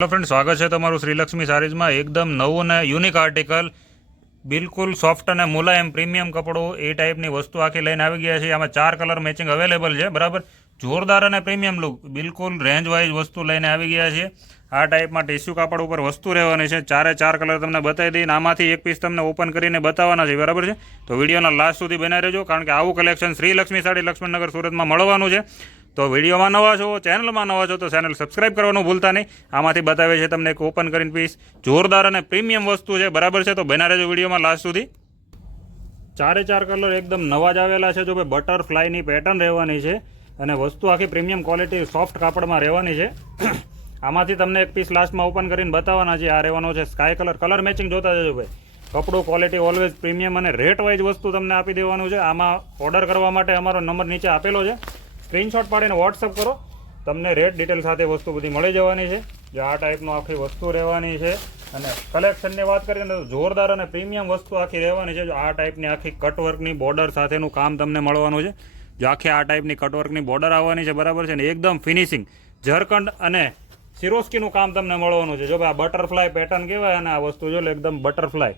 Hello friend, स्वागत है तमारू श्रीलक्ष्मी सारीज में एकदम नवू ने यूनिक आर्टिकल बिल्कुल सॉफ्ट और मुलायम प्रीमियम कपड़ों ए टाइपनी वस्तु आखी लईने आवी गया है। आमां 4 कलर मैचिंग अवेलेबल है। बराबर जोरदार और प्रीमियम लुक बिल्कुल रेंज वाइज वस्तु लईने आवी गया है। आ टाइप में टिश्यू कापड़ पर वस्तु रहेवानी है। चारे 4 कलर तमने बतावी दी। आमांथी एक पीस तमने ओपन करीने बताववाना छे। बराबर है, तो विडियोना लास्ट सुधी बने रहेजो, कारण के आवुं कलेक्शन श्रीलक्ष्मी साड़ी लक्ष्मणनगर सूरत में मळवानुं छे। तो विडियो में नवा छो, चैनल में नवा छो तो चैनल सब्सक्राइब करवानुं भूलता नहीं। आमांथी बतावे छे तमने एक ओपन करीने पीस जोरदार और प्रीमियम वस्तु है। बराबर है, तो बना रहेजो विडियो में लास्ट सुधी। चारे 4 कलर एकदम नवा ज आवेला छे। जो भाई बटरफ्लाईनी पेटर्न रहेवानी छे अने वस्तु आखी प्रीमियम क्वॉलिटी सॉफ्ट कापड़ में रहेवानी छे। आमांथी तमने एक पीस लास्ट में ओपन करीने बताववाना छे। आ रहेवानो छे स्काय कलर। कलर मैचिंग जोता जजो भाई। कपड़ों क्वॉलिटी ऑलवेज प्रीमियम और रेट वाइज वस्तु तमने आपी देवानुं छे। आमां ऑर्डर करवा माटे अमारो नंबर नीचे आपेलो छे। स्क्रीनशॉट पाड़ीने व्हाट्सअप करो, तमने रेट डिटेल साथे वस्तु बधी मळी जवानी छे। जो आ टाइपनो आखी वस्तु रहेवानी छे अने कलेक्शननी वात करीए तो जोरदार अने प्रीमियम वस्तु आखी रहेवानी छे। जो आ टाइपनी आखी कटवर्कनी बॉर्डर साथेनुं काम तमने मळवानुं छे। जो आखी आ टाइपनी कटवर्कनी बॉर्डर आववानी छे। बराबर छे ने एकदम फिनिशिंग झरकंड अने सिरोस्कीनुं काम तमने मळवानुं छे। जो आ बटरफ्लाय पेटर्न कहेवाय अने आ वस्तु जो एकदम बटरफ्लाय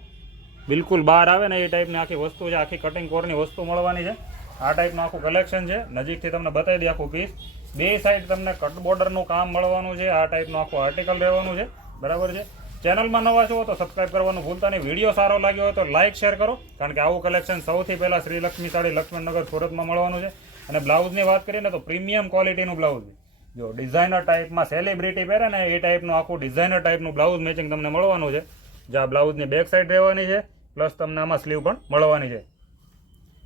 बिल्कुल बहार आवे ने ए टाइपनी आखी वस्तु छे। आखी कटिंग कोरनी वस्तु मळवानी छे। आ टाइपનું આખું કલેક્શન છે। નજીકથી તમને બતાવી દે આખું પીસ। બે સાઈડ તમને કટ બોર્ડરનું કામ મળવાનું છે। આ ટાઈપનું આખું આર્ટિકલ રહેવાનું છે। બરાબર છે। ચેનલમાં નવા છો તો સબસ્ક્રાઇબ કરવાનું ભૂલતા નહીં। વિડીયો સારો લાગ્યો હોય તો લાઇક શેર કરો, કારણ કે આવું કલેક્શન સૌથી પહેલાં શ્રીલક્ષ્મી સાડી લક્ષ્મણનગર સુરતમાં મળવાનું છે। અને બ્લાઉઝની વાત કરીએ ને તો પ્રીમિયમ ક્વોલિટીનું બ્લાઉઝ, જો ડિઝાઇનર ટાઈપમાં સેલિબ્રિટી પહેરે ને એ ટાઈપનું આખું ડિઝાઇનર ટાઈપનું બ્લાઉઝ મેચિંગ તમને મળવાનું છે। જે આ બ્લાઉઝની બેક સાઈડ રહેવાની છે, પ્લસ તમને આમાં સ્લીવ પણ મળવાની છે।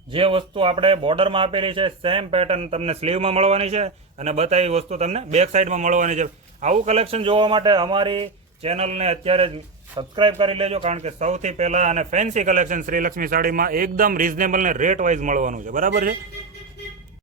જે વસ્તુ આપણે બોર્ડરમાં આપેલી છે સેમ પેટર્ન તમને સ્લીવમાં મળવાની છે અને બતાવી વસ્તુ તમને બેક સાઈડમાં મળવાની છે। આવું કલેક્શન જોવા માટે અમારી ચેનલને અત્યારે જ સબસ્ક્રાઇબ કરી લેજો, કારણ કે સૌથી પહેલાં અને ફેન્સી કલેક્શન શ્રીલક્ષ્મી સાડીમાં એકદમ રિઝનેબલ ને રેટ વાઇઝ મળવાનું છે। બરાબર છે।